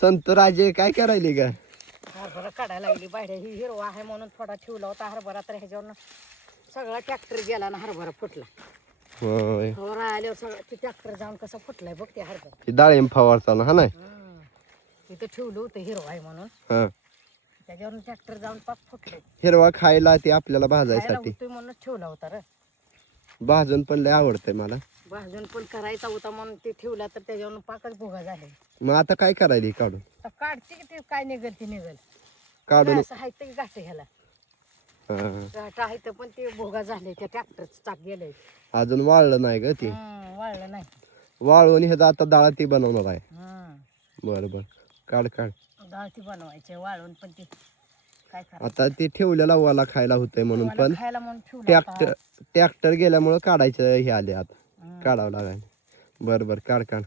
संतराजे काय करायले का? हरभरा काढायला लागली बाहेर. ही हिरवा आहे म्हणून थोडा ठेवला होता हरभरा, तर ह्याच्यावर सगळा ट्रॅक्टर गेला ना, हरभरा फुटला. होय फवारा आल्यावर सगळं ते ट्रॅक्टर जाऊन कसा फुटलाय बघ ते हरभरा. हे डाळिंब फवारताना हा नाही. तिथं ठेवलं होतं हिरवा आहे म्हणून, हा त्याच्यावरून ट्रॅक्टर जाऊन पाक फुटले. हिरवा खायला ते आपल्याला खायला भाजायसाठी. होतोय म्हणून ठेवला होता रे. भाजून पण लय आवडतंय मला. भाजून पण करायचा होता म्हणून ते ठेवला, तर त्याच्यावरून पाकच भोगा झाले. मग आता काय करायली काढून? आता काढते की ते काय निघल ते निघल. काढून असं आहे ते गाठ ह्याला गाठ आहे तर, पण ते भोगा झाले. त्या ट्रॅक्टरचं चाक गेलंय. अजून वाळलं नाही ग ते. वाळलं नाही. वाळवून ह्याचा आता डाळ ती बनवणार आहे. हम्म. बर काढ काढ. डाळ ती बनवायची वाळून, पण ते काय करायचं आता ते ठेवलेला वाला खायला होतंय म्हणून, पण खायला म्हणून ठेवला होता. ट्रॅक्टर गेल्यामुळं काढायचं हे आले आता. काढावं लागायला. बर काढ काढ.